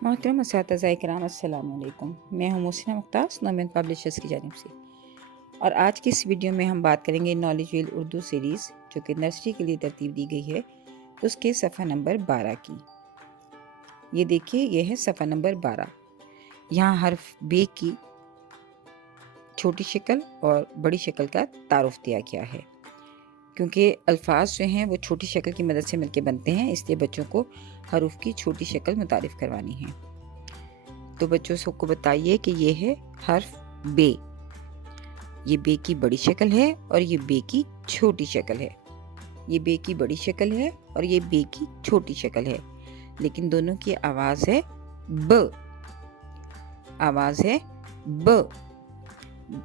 मोहतरम असातिज़ा इकराम अस्सलाम वालेकुम। मैं हूँ मोहसिना मुख्तार नोमन पब्लिशर्स की जानिब से, और आज की इस वीडियो में हम बात करेंगे नॉलेज व्हील उर्दू सीरीज़ जो कि नर्सरी के लिए तरतीब दी गई है, उसके सफ़ा नंबर 12 की। ये देखिए, ये है सफ़ा नंबर 12। यहाँ हर्फ बे की छोटी शक्ल और बड़ी शक्ल का तारुफ दिया गया है। क्योंकि अल्फाज जो हैं वो छोटी शक्ल की मदद से मिलकर बनते हैं, इसलिए बच्चों को हरूफ की छोटी शक्ल मुतारिफ करवानी है। तो बच्चों सबको बताइए कि ये है हर्फ बे। ये बे की बड़ी शक्ल है और ये बे की छोटी शक्ल है। ये बे की बड़ी शक्ल है और ये बे की छोटी शक्ल है, लेकिन दोनों की आवाज़ है ब। आवाज़ है ब।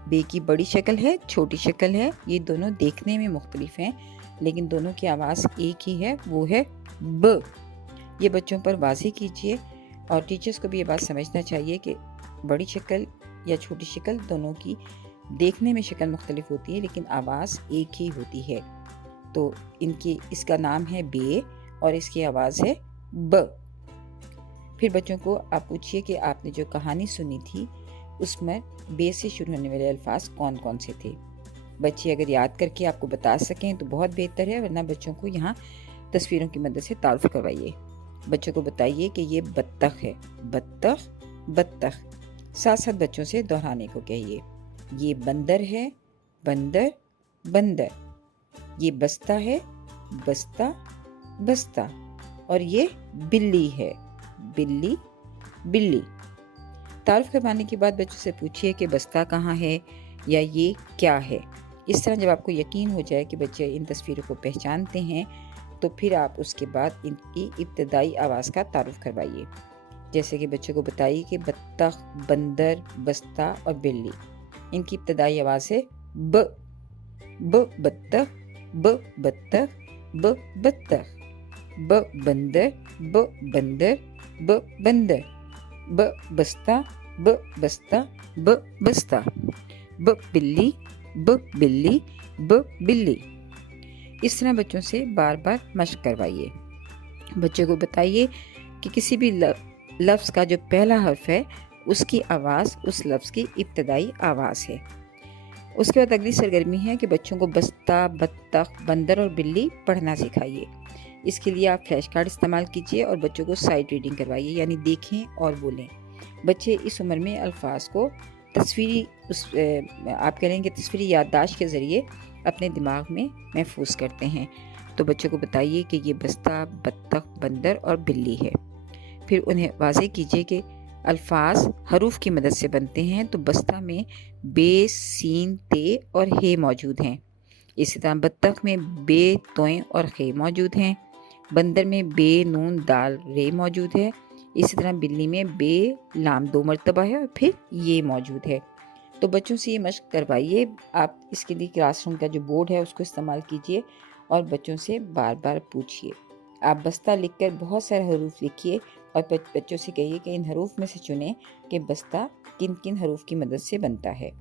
बे की बड़ी शक्ल है, छोटी शक्ल है, ये दोनों देखने में मुख्तलिफ हैं, लेकिन दोनों की आवाज़ एक ही है, वो है ब। ये बच्चों पर वाज़ेह कीजिए, और टीचर्स को भी ये बात समझना चाहिए कि बड़ी शक्ल या छोटी शक्ल दोनों की देखने में शक्ल मुख्तलिफ होती है, लेकिन आवाज़ एक ही होती है। तो इसका नाम है बे और इसकी आवाज़ है ब। फिर बच्चों को आप पूछिए कि आपने जो कहानी सुनी थी उसमें बे से शुरू होने वाले अल्फाज कौन कौन से थे। बच्चे अगर याद करके आपको बता सकें तो बहुत बेहतर है, वरना बच्चों को यहाँ तस्वीरों की मदद से तारुफ करवाइए। बच्चों को बताइए कि ये बत्तख है, बत्तख बत्तख। साथ साथ बच्चों से दोहराने को कहिए। ये बंदर है, बंदर बंदर। ये बस्ता है, बस्ता बस्ता। और ये बिल्ली है, बिल्ली बिल्ली। तारुफ करवाने के बाद बच्चों से पूछिए कि बस्ता कहाँ है या ये क्या है। इस तरह जब आपको यकीन हो जाए कि बच्चे इन तस्वीरों को पहचानते हैं, तो फिर आप उसके बाद इनकी इब्तदाई आवाज़ का तारुफ करवाइए। जैसे कि बच्चों को बताइए कि बत्तख, बंदर, बस्ता और बिल्ली। इनकी इब्तदाई आवाज़ है ब। ब बत्तख, ब बत्तख, ब बत्तख। ब बंदर, ब बंदर, ब बंदर। ब बस्ता, ब बस्ता, ब बस्ता। ब बिल्ली, ब बिल्ली, ब बिल्ली। इस तरह बच्चों से बार बार मशक करवाइए। बच्चों को बताइए कि किसी भी लफ्ज़ का जो पहला हर्फ है उसकी आवाज़ उस लफ्ज़ की इब्तदाई आवाज़ है। उसके बाद अगली सरगर्मी है कि बच्चों को बस्ता, बत्तख, बंदर और बिल्ली पढ़ना सिखाइए। इसके लिए आप फ्लैश कार्ड इस्तेमाल कीजिए और बच्चों को साइड रीडिंग करवाइए, यानी देखें और बोलें। बच्चे इस उम्र में अल्फाज को आप कह लेंगे तस्वीरी याददाश्त के ज़रिए अपने दिमाग में महफूज करते हैं। तो बच्चों को बताइए कि ये बस्ता, बत्तख, बंदर और बिल्ली है। फिर उन्हें वाज़ेह कीजिए कि अल्फाज हरूफ की मदद से बनते हैं। तो बस्ता में बे, सीन, ते और हे मौजूद हैं। इसी तरह बत्तख में बे, तोएं और खे मौजूद हैं। बंदर में बे, नून, दाल, रे मौजूद है। इसी तरह बिल्ली में बे, लाम 2 मरतबा है और फिर ये मौजूद है। तो बच्चों से ये मशक करवाइए। आप इसके लिए क्लासरूम का जो बोर्ड है उसको इस्तेमाल कीजिए और बच्चों से बार बार पूछिए। आप बस्ता लिखकर बहुत सारे हरूफ लिखिए और बच्चों से कहिए कि इन हरूफ में से चुनें कि बस्ता किन किन हरूफ की मदद से बनता है।